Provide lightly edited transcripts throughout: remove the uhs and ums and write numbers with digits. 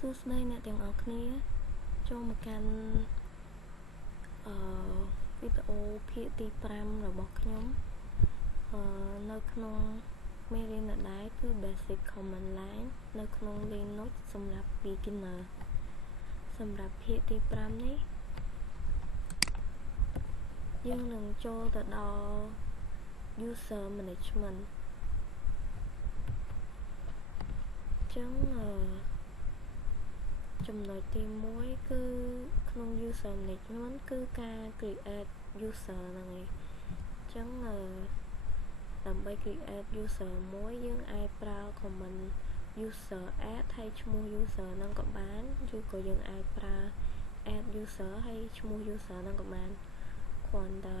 សួស្តីអ្នកទាំងអស់គ្នាចូលមកកាន់វីដេអូភាគទី5របស់ខ្ញុំនៅក្នុងមេរៀនដដែលគឺ Basic Command Line នៅក្នុង Linux សម្រាប់ Beginner សម្រាប់ភាគទី5នេះយើងនឹងចូលទៅដល់ User Management ចឹងចំណុចទី1គឺក្នុង user management គឺការ create user ហ្នឹងឯងចឹងដើម្បី create user មួយយើងអាចប្រើ command user add ហើយឈ្មោះ user ហ្នឹងក៏បានឬក៏យើងអាចប្រើ add user ហើយឈ្មោះ user ហ្នឹងក៏បានគ្រាន់តែ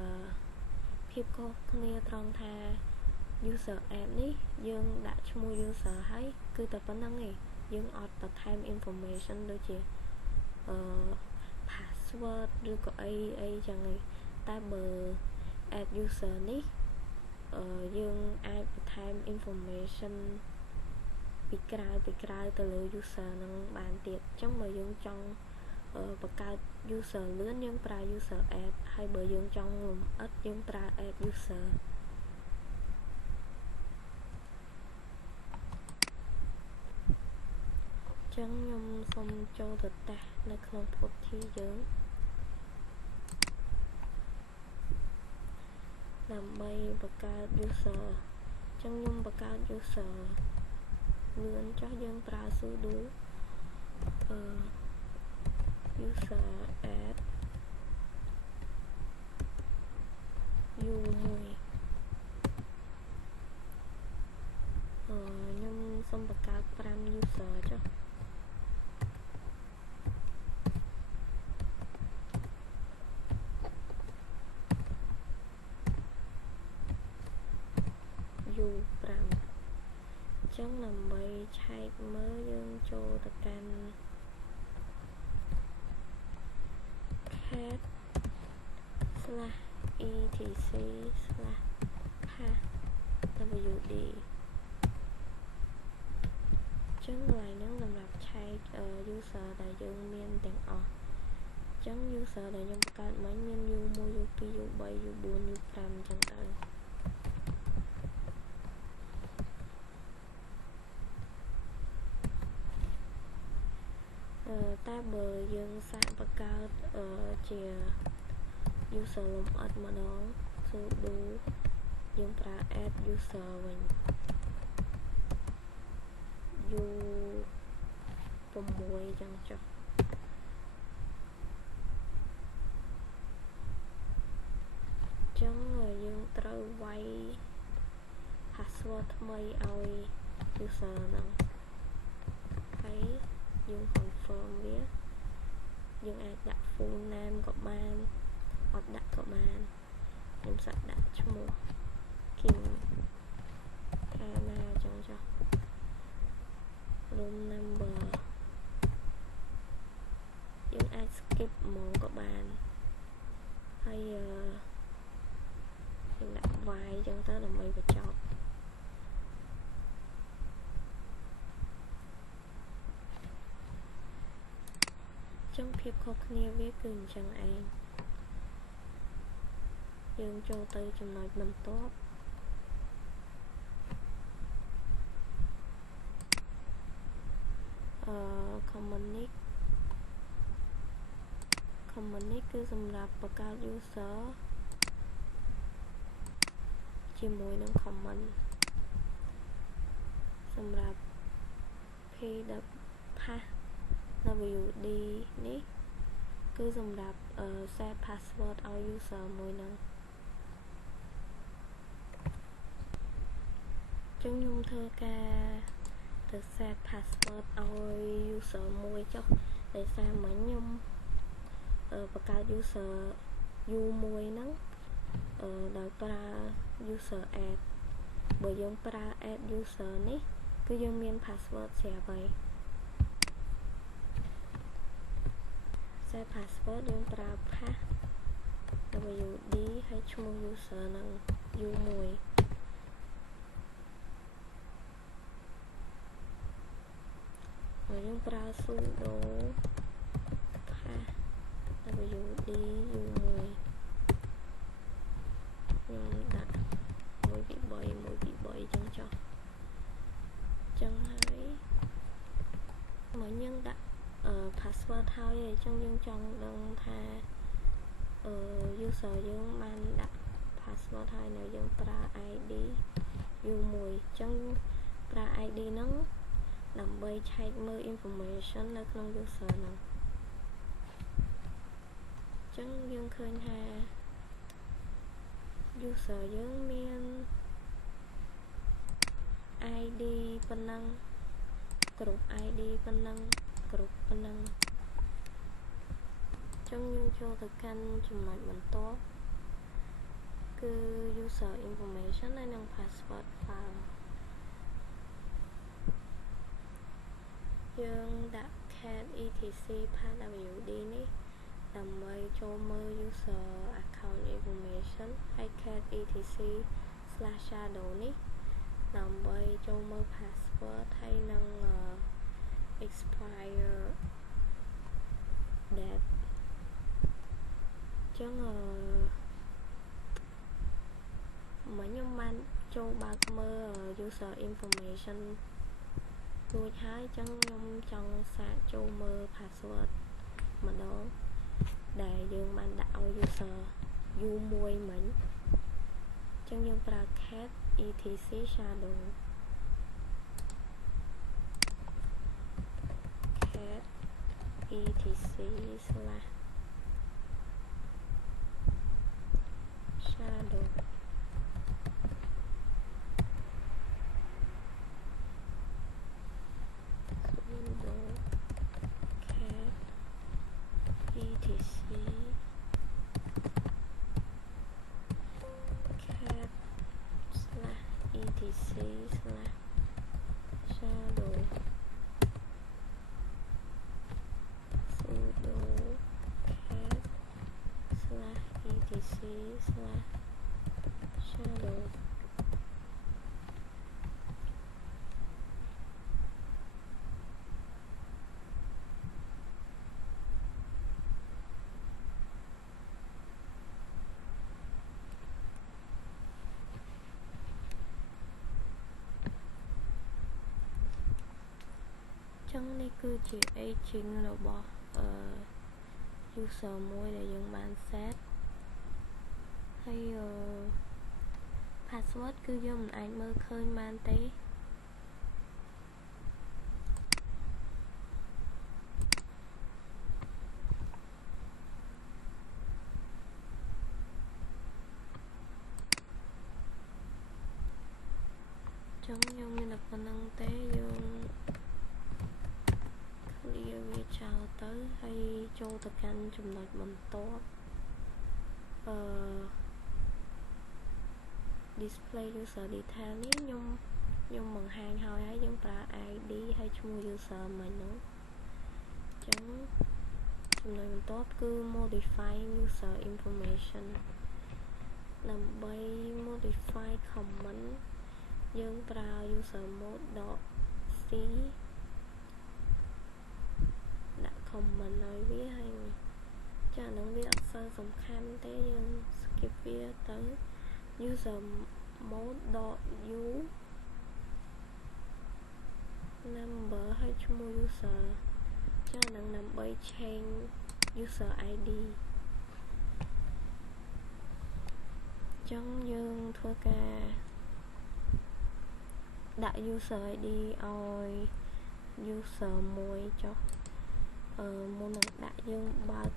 ភាពខុសគ្នាត្រង់ថា user add នេះយើងដាក់ឈ្មោះ user ហើយគឺតែប៉ុណ្្នឹងឯងយើងអត់បន្ថែម information ដូចជាpassword ឬក៏អីចឹងឯងតែបើ add user នេះយើងអាចបន្ថែម information ពីក្រៅទៅលើ user ហ្នឹងបានទៀតអញ្ចឹងបើយើងចង់បង្កើត user លឿនយើងប្រើ user add ហើយបើយើងចង់លម្អិតយើងប្រើ add userចឹងខ្ញុំសូមចូលទៅតេស្តនៅក្នុង PuTTY យើងដើម្បីបង្កើត user ចឹងខ្ញុំបង្កើត user លឿនចុះយើងប្រើ sudo user add u1 ខ្ញុំសូមបង្កើត5 user ចុះu5 ចឹងដើម្បីឆែកមើលយើងចូលទៅកាន់ cat/etc/passwd ចឹងកន្លែងហ្នឹងសម្រាប់ឆែកuser ដែលយើងមានទាំងអស់ចឹង user ដែលខ្ញុំបង្កើតមិញមាន u1 u2 u3 u4 u5 ចឹងទៅតែបើយើងសាកបង្កើតជា user លម្អិតម្ដង sudo យើងប្រើ add user វិញ u6 ចឹងចុះចឹងយើងត្រូវវាយ password ថ្មីឲ្យ user ហ្នឹងហើយយើង confirm វាយើងអាចដាក់ full name ក៏បានអត់ដាក់ក៏បានខ្ញុំសាកដាក់ឈ្មោះ Kim ខាណាចឹងចុះ room number យើងអាច skip ហ្មងក៏បានហើយយើងដាក់ y ចឹងទៅដើម្បីបញ្ចប់ចឹងភាពខុសគ្នាវាគឺអញ្ចឹងឯងយើងចូលទៅចំណុចបន្ទាប់command នេះគឺសម្រាប់បង្កើត user ជាមួយនឹង command សម្រាប់ passwd នេះគឺសម្រាប់set password ឲ្យ user មួយហ្នឹងចឹងខ្ញុំធ្វើការទៅ set password ឲ្យ user មួយចុះដោយសារមិញខ្ញុំបង្កើត user u1 ហ្នឹងដោយប្រើ user add បើយើងប្រើ add user នេះគឺយើងមាន password ស្រាប់ហើយ set password យើងប្រើ passwd ហើយឈ្មោះ user នឹង u1 យើងប្រើ sudo path wd u1 ខ្ញុំដាក់1 2 3 1 2 3ចឹងចុះចឹងហើយមកយើងដាក់password ហើយអញ្ចឹងយើងចង់ដឹងថា user យើងបានដាក់ password ហើយនៅយើងប្រើ ID u1 អញ្ចឹងប្រើ ID ហ្នឹងដើម្បីឆែកមើល information នៅក្នុង user ហ្នឹងអញ្ចឹងយើងឃើញថា user យើងមាន ID ប៉ុណ្ណឹងគ្រប់ ID ប៉ុណ្ណឹងគ្រប់ប៉ុណ្ណឹងអញ្ចឹងយើងចូលទៅកាន់ចំណុចបន្ទាប់គឺ user information ហើយនិង password file យើងដាក់ cat etc passwd នេះដើម្បីចូលមើល user account information ហើយ cat etc/shadow នេះដើម្បីចូលមើល password ហើយនិង expire date អញ្ចឹងមកខ្ញុំបានចូលបើកមើល user information រួចហើយអញ្ចឹងខ្ញុំចង់សាកចូលមើល password ម្ដងដែលយើងបានដាក់ឲ្យ user u1 មិញអញ្ចឹងយើងប្រើ cat etc shadow cat etc/shadow sudo cat etc cat/etc/shadow sudo cat/etc/shadow ចឹងនេះគឺជា aging របស់ user មួយដែលយើងបាន set ហើយ password គឺយើងមិនអាចមើលឃើញបានទេចឹងយើងមានតែប៉ុណ្្នឹងទេយើង clear វាចោលទៅហើយចូលទៅកាន់ចំណុចបន្ទាប់display user detail នេះខ្ញុំបង្ហាញហើយយើងប្រើ ID ហើយឈ្មោះ user មិញហ្នឹងអញ្ចឹងចំណុចបន្ទាប់គឺ modify user information ដើម្បី modify comment យើងប្រើ user mode.c ដាក់ comment ឲ្យវាហើយចាអានឹងវាអត់សូវសំខាន់ទេយើង skip វាទៅ user mode.u number ហើយឈ្មោះ user ចានឹងដើម្បី change user ID ចឹងយើងធ្វើការដាក់ user ID ឲ្យ user មួយចុះមុននឹងដាក់យើងបើក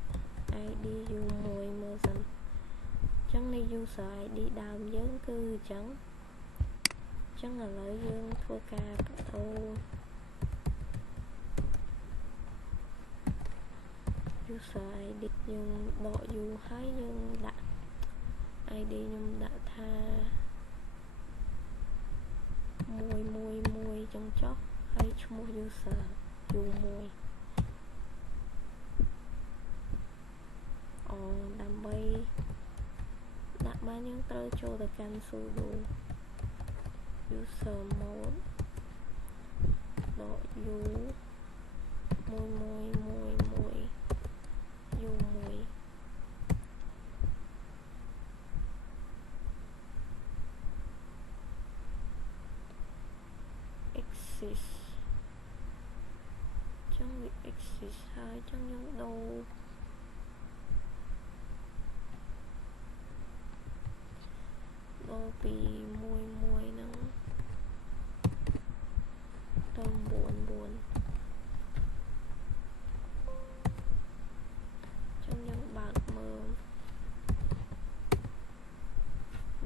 ID u1 មើលសិនចឹងនៃ user ID ដើមយើងគឺអញ្ចឹងឥឡូវយើងធ្វើការបន្ថយ user ID យើងដក u ហើយយើងដាក់ ID ខ្ញុំដាក់ថា111ចឹងចុះហើយឈ្មោះ user u1 ដើម្បីដាក់បានយើងត្រូវចូលទៅកាន់ sudo user mode.u exist chẳng bị exist hai chẳng những đâu đâu bị mùi nắng tâm buồn chẳng những bạn mơ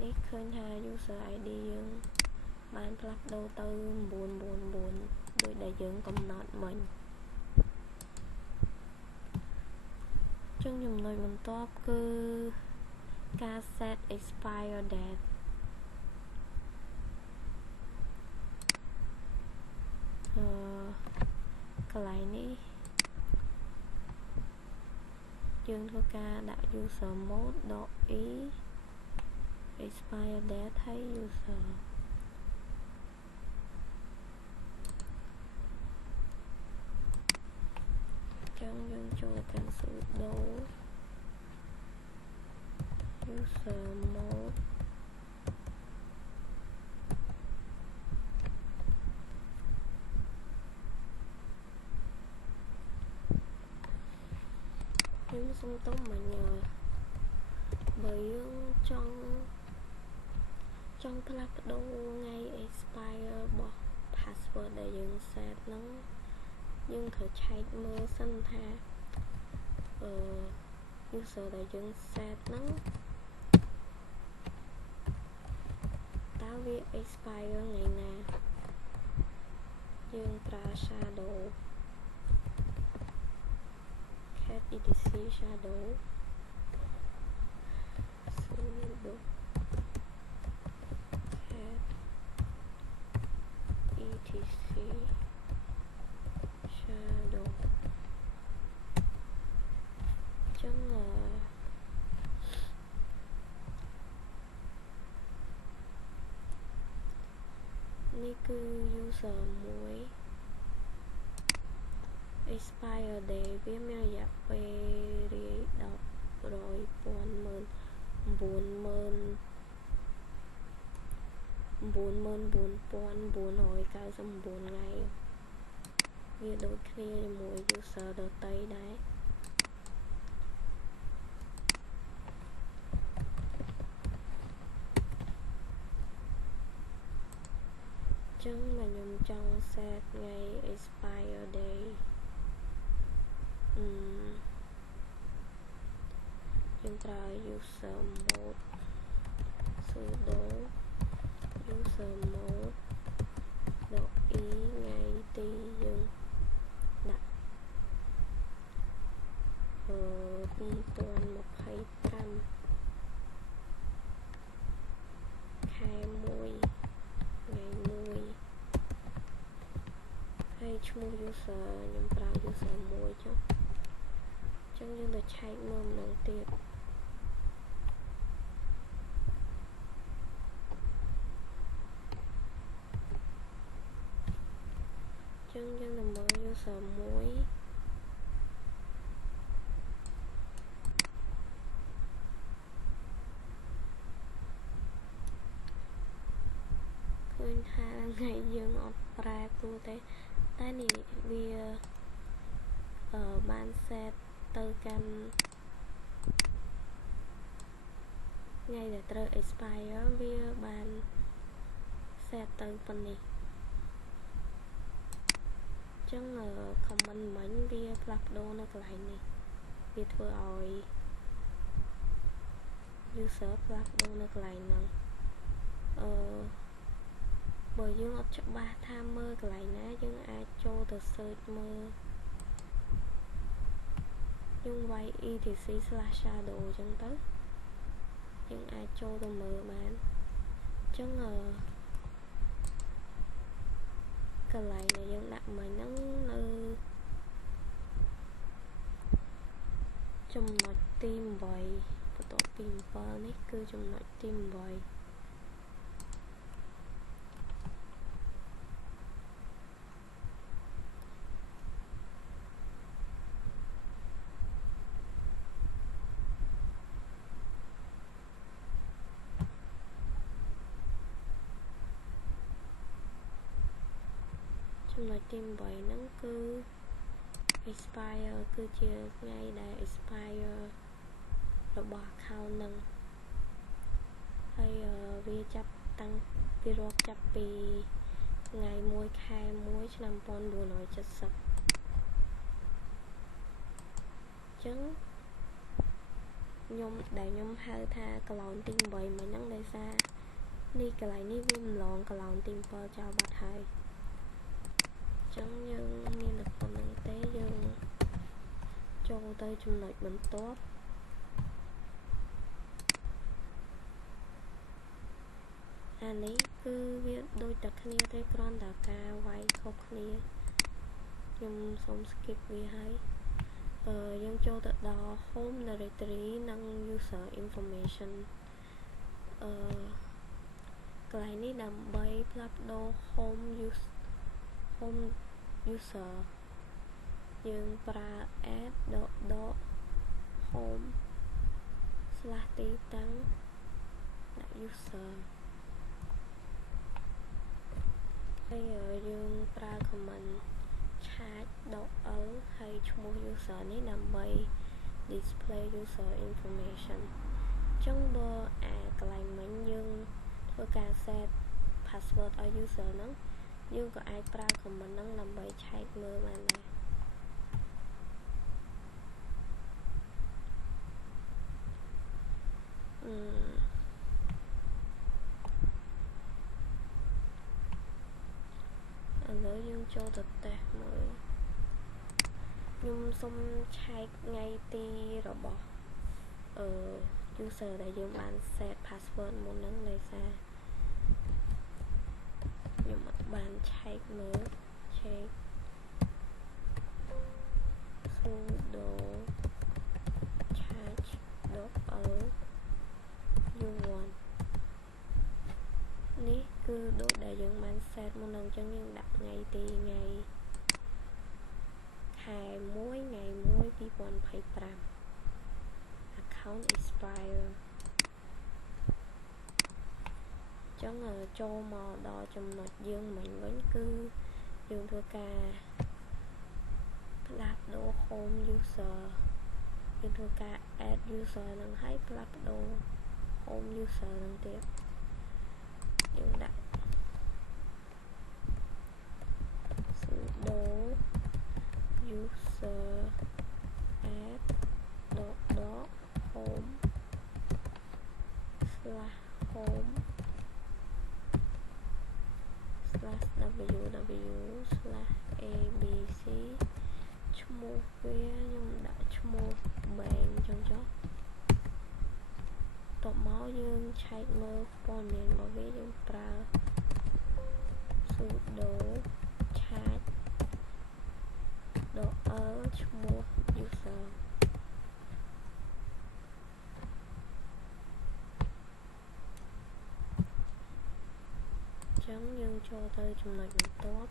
នេះឃើញថា user ID យើងបានផ្លាស់ប្ដូរទៅ9ដោយដែលយើងកំណត់មិញចឹងចំណុចបន្ទាប់គឺការ set expire date កន្លែងនេះយើងធ្វើការដាក់ user mode .e expire date ហើយ userចឹងយើងចូលកាន់ sudo user modeខ្ញុំសុំទុំមិញបើយើងចង់ផ្លាស់ប្ដូរថ្ងៃ expire របស់ password ដែលយើង set ហ្នឹងយើងត្រូវឆែកមើលសិនថា user ដែលយើង set ហ្នឹងតើវា expire ថ្ងៃណាយើងប្រើ shadow cat etc shadow sudo cat etc shadow ចឹងនេះគឺ user មួយ expire day វាមានរយៈពេលរាយ10,99999ថ្ងៃវាដូចគ្នាជាមួយ user ដទៃដែរចឹងបើខ្ញុំចង់ set ថ្ងៃ expire day យើងប្រើ user mode sudo user mode .e ថ្ងៃទីយើងដាក់2025ខែ1ថ្ងៃ1ហើយឈ្មោះ user ខ្ញុំប្រើ user 1ចុះចឹងយើងទៅឆែកមើលម្ដងទៀតចឹងយើងទៅមើល user 1ឃើញថាថ្ងៃយើងអត់ប្រែប្រួលទេតែនេះវាបាន set ទៅកាន់ថ្ងៃដែលត្រូវ expire វាបាន set ទៅប៉ុណ្នេះចឹង comment មិញវាផ្លាស់ប្ដូរនៅកន្លែងនេះវាធ្វើឲ្យ user ផ្លាស់ប្ដូរនៅកន្លែងហ្នឹងបើយើងអត់ច្បាស់ថាមើលកន្លែងណាយើងអាចចូលទៅ search មើលយើងវាយ etc/shadow ចឹងទៅយើងអាចចូលទៅមើលបានចឹងកន្លែងដែលយើងដាក់មិញហ្នឹងនៅចំណុចទី8បន្ទាប់ពី7នេះគឺចំណុចទី8 ចំណុចទី8ហ្នឹងគឺ expire គឺជាថ្ងៃដែល expire របស់ account ហ្នឹងហើយវាចាប់តាំងពីរាប់ចាប់ពីថ្ងៃ1 ខែ 1 ឆ្នាំ 1970 ចឹងខ្ញុំហៅថាកន្លងទី8មិញហ្នឹងដោយសារនេះកន្លែងនេះវាម្លងកន្លងទី7ចោលបាត់ហើយចឹងយើងមានតែប៉ុណ្្នឹងទេយើងចូលទៅចំណុចបន្ទាប់អានេះគឺវាដូចតែគ្នាទេគ្រាន់តែការវាយខុសគ្នាខ្ញុំសូម skip វាហើយយើងចូលទៅដល់ home directory និង user information កន្លែងនេះដើម្បីផ្លាស់ប្ដូរ home user យើងប្រើ add home / ទីតាំងដាក់ user ហើយយើងប្រើ command charge.l ហើយឈ្មោះ user នេះដើម្បី display user information ចឹងបើកន្លែងមិញយើងធ្វើការ set password ឲ្យ user ហ្នឹងយើងក៏អាចប្រើ command ហ្នឹងដើម្បីឆែកមើលបានដែរឥឡូវយើងចូលទៅតេស្តមើលខ្ញុំសុំឆែកថ្ងៃទីរបស់user ដែលយើងបាន set password មុនហ្នឹងដោយសារខ្ញុំអត់បានឆែកមើលឆែក sudo charge.l u1 នេះគឺដូចដែលយើងបាន set មុនហ្នឹងអញ្ចឹងយើងដាក់ថ្ងៃទីថ្ងៃខែ 1 ថ្ងៃ 1 2025 account expire ចឹងចូលមកដល់ចំណុចយើងមិញវិញគឺយើងធ្វើការផ្លាស់ប្ដូរ home user យើងធ្វើការ add user ហ្នឹងហើយផ្លាស់ប្ដូរ home user ហ្នឹងទៀតយើងដាក់ sudo user add home /home /www/abc ឈ្មោះវាខ្ញុំដាក់ឈ្មោះ bank ចឹងចុះតមកយើងឆែកមើលព័ត៌មានរបស់វាយើងប្រើ sudo charge.l ឈ្មោះ user ចឹងយើងចូលទៅចំណុចបន្ទាប់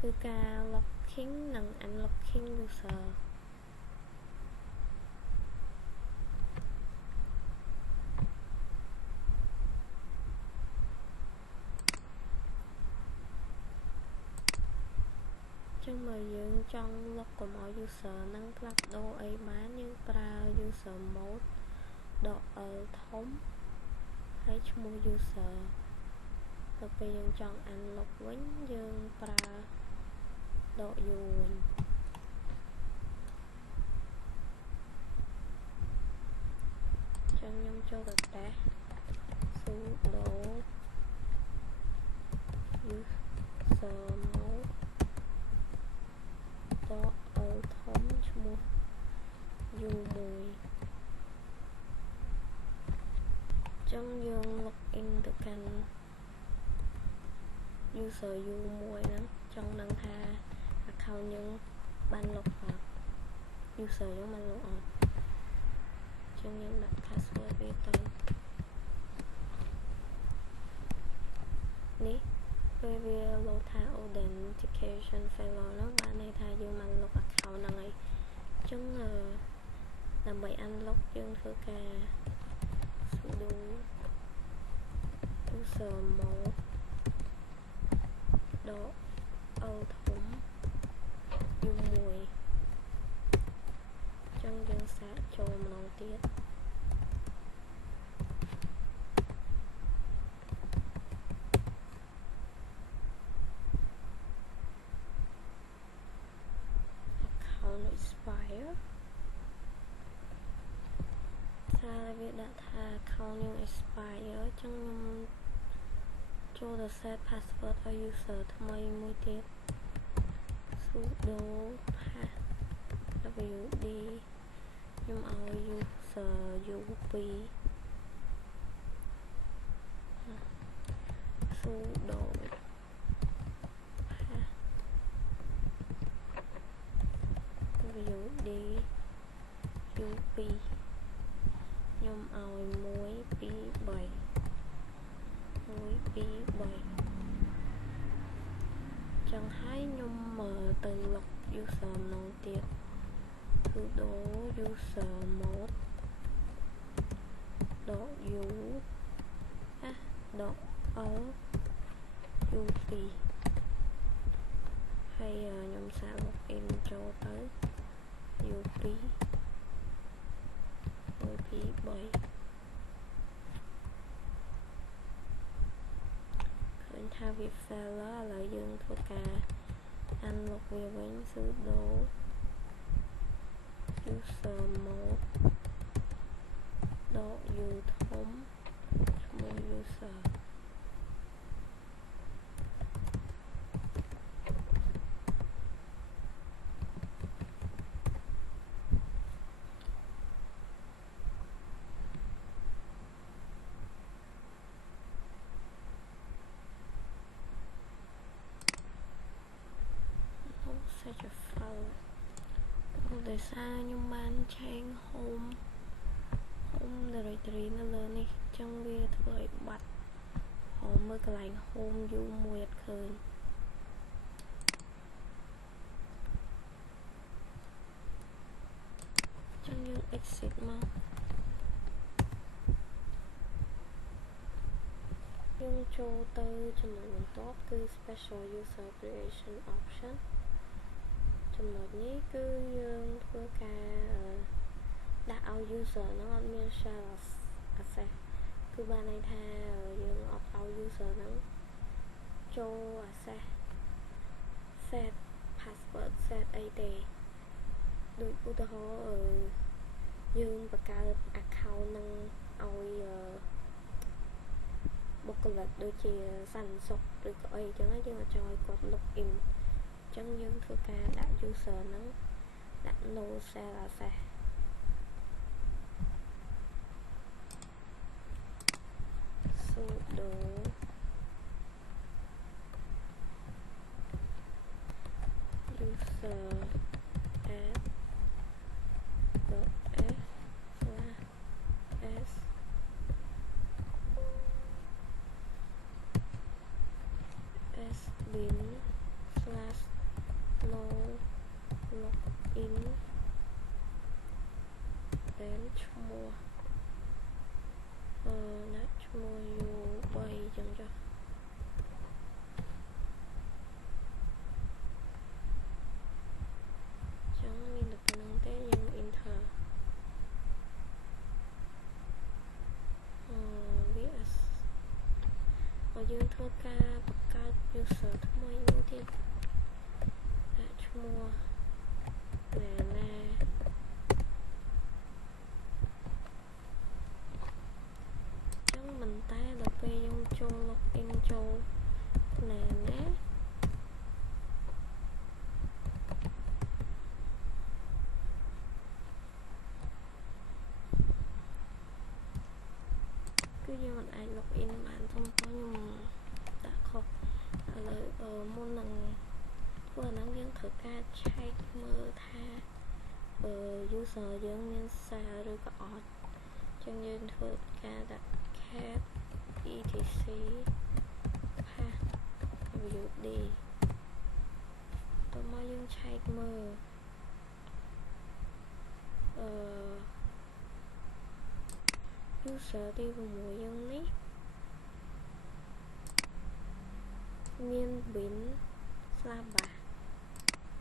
គឺការ locking និង unlocking user ចឹងបើយើងចង់ lock កុំឲ្យ user ហ្នឹងផ្លាស់ប្ដូរអីបានយើងប្រើ user mode .l ធំហើយឈ្មោះ user ទៅពេលយើងចង់ unlock វិញយើងប្រើ .u វិញចឹងខ្ញុំចូលទៅតេស្ត sudo user mode .l ធំឈ្មោះ u1 ចឹងយើង login ទៅកាន់ user u1 ហ្នឹងចង់ដឹងថា account យើងបាន log អត់ user យើងបាន log អត់ចឹងយើងដាក់ password វាទៅនេះពេលវា load ថា authentication failure ហ្នឹងបានន័យថាយើងបាន log account ហ្នឹងហើយចឹងដើម្បី unlock យើងធ្វើការ sudo user mode độ Âu thủng dùng mùi chân dân xã châu mong tiết account expire xa việc đã thà account nhưng expire chân cho the set password or user thay mùi tiết sudo wd nhưng user up sudo wd up nhưng muối pi 7 muối pi 7 chẳng hay nhưng mở từ lọc user nông tiết sudo user mode độ u độ ở up hay nhóm xã login cho tới up up 7 khởi thao việc file lợi dụng thuộc cả anh log về với sudo user mode độ u thống một user such a file để xa nhưng bạn trang home directory nó lên đi trong việc thời bật họ mới cái lạnh home du muyệt khơi trong như exit mà dùng cho tới cho mình tốt cứ special user creation option trong một nhí cứ thưa cả đã ao user nó on miền xa là cứ ba này tha dùng ao user nó cho set password set AD được ưu tố dương và cả account năng ao một cái lệch đôi chỉ sẵn sọc được ấy cho nó chứ mà cho cột login chân dương thưa ca đã user nó đã no xe là xe sudo user add s bin / no login đến mua nát mua u 7 chẳng cho chẳng mình được năng tế nhưng enter vs ở dương thua ca bật cao user thông mới ưu tiên nát mua nè nè chẳng mình ta đọc về dùng cho login cho nè nè cứ như mình ai login bạn không có nhưng đã khó lời môn năng vừa năng dân thực ca check mơ tha user dân nhân xa rồi có odd chân nhân thực ca đặt cat etc ha ví dụ đi tôi mới dân check mơ user đi vào mùa dân ní មាន bin slash bash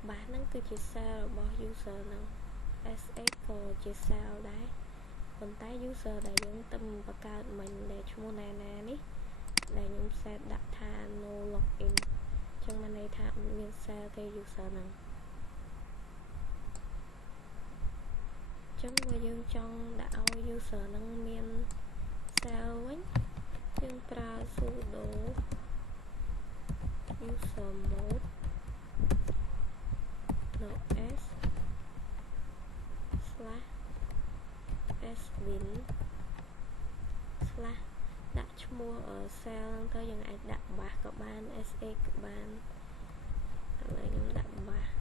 bash ហ្នឹងគឺជា cell របស់ user ហ្នឹង sh ក៏ជា cell ដែរប៉ុន្តែ user ដែលយើងទៅបង្កើតមិញដែលឈ្មោះណានេះដែលខ្ញុំ set ដាក់ថា no login ចឹងមានន័យថាមាន cell ទេ user ហ្នឹងចឹងបើយើងចង់ដាក់ឲ្យ user ហ្នឹងមាន cell វិញយើងប្រើ sudo user mode .s /sbin/ ដាក់ឈ្មោះ cell ហ្នឹងទៅយើងអាចដាក់ bash ក៏បាន sh ក៏បានឥឡូវខ្ញុំដាក់ bash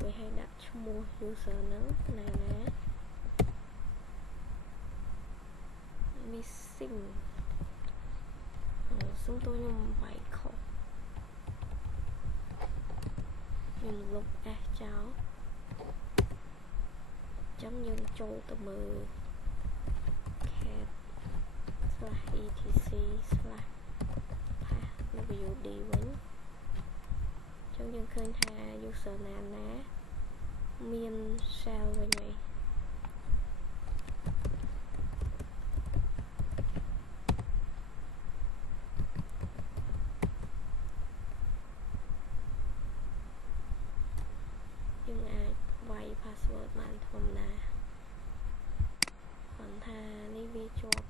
វាឲ្យដាក់ឈ្មោះ user ហ្នឹងណា missing សុំទោសខ្ញុំបែកខុសខ្ញុំលុប s ចោលចឹងយើងចូលទៅមើល cat /etc/passwd វិញចឹងយើងឃើញថា user ណាមាន shell វិញហើយយើងអាចវាយ password បានធម្មតាគ្រាន់ថានេះវាជាប់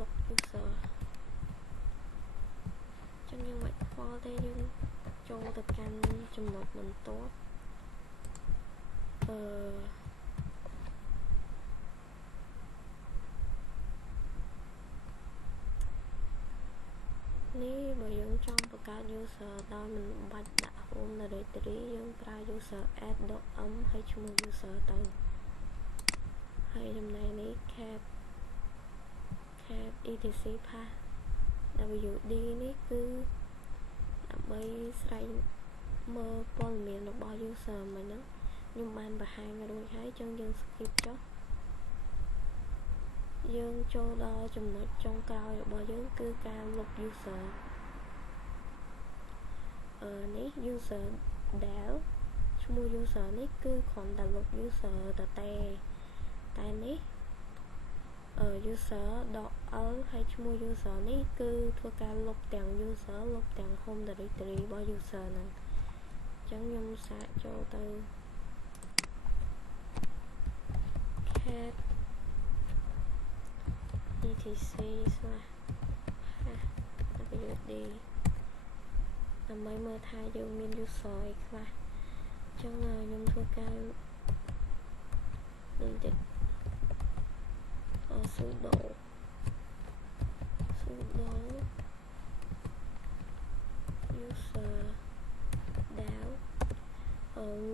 log user ចឹងយើងមិនខ្វល់ទេយើងចូលទៅកាន់ចំណុចបន្ទាប់នេះបើយើងចង់បង្កើត user ដោយមិនបាច់ដាក់ home directory យើងប្រើ user add.m ហើយឈ្មោះ user ទៅហើយចំណែកនេះ cat etc passwd នេះគឺដើម្បីស្វែងមើលព័ត៌មានរបស់ user មិញហ្នឹងខ្ញុំបានបង្ហាញរួចហើយចឹងយើង skip ចុះយើងចូលដល់ចំណុចចុងក្រោយរបស់យើងគឺការលុប user នេះ user del ឈ្មោះ user នេះគឺគ្រាន់តែលុប user តែនេះuser.l ហើយឈ្មោះ user នេះគឺធ្វើការលុបទាំង user លុបទាំង home directory របស់ user ហ្នឹងអញ្ចឹងខ្ញុំសាកចូលទៅ cat etc/passwd ដើម្បីមើលថាយើងមាន user អីខ្លះអញ្ចឹងខ្ញុំធ្វើការ delete sudo user del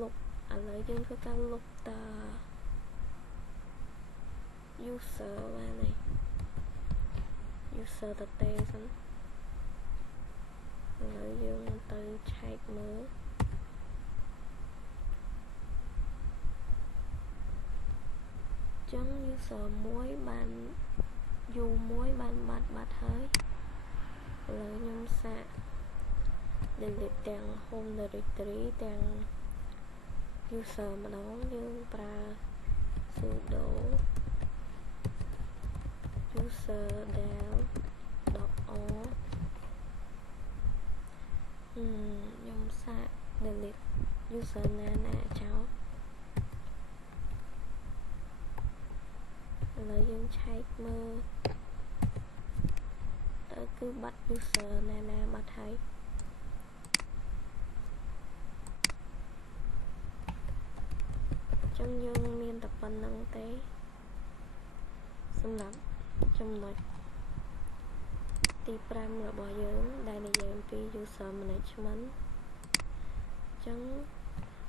លុបឥឡូវយើងធ្វើការលុបតា user បានហើយ user តទេសិនឥឡូវយើងទៅឆែកមើលចឹង user មួយបាន u1 បានបាត់ហើយឥឡូវខ្ញុំសាក delete ទាំង home directory ទាំង user ម្ដងយើងប្រើ sudo user del .org ខ្ញុំសាក delete user ណាចោលឥឡូវយើងឆែកមើលទៅគឺបាត់ user ណាបាត់ហើយចឹងយើងមានតែប៉ុណ្្នឹងទេសម្រាប់ចំណុចទី5របស់យើងដែលនិយាយអំពី user management ចឹង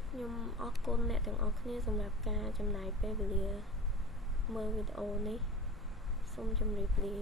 ខ្ញុំអរគុណអ្នកទាំងអស់គ្នាសម្រាប់ការចំណាយពេលវេលាមើលវីដេអូនេះសូមជម្រាបលា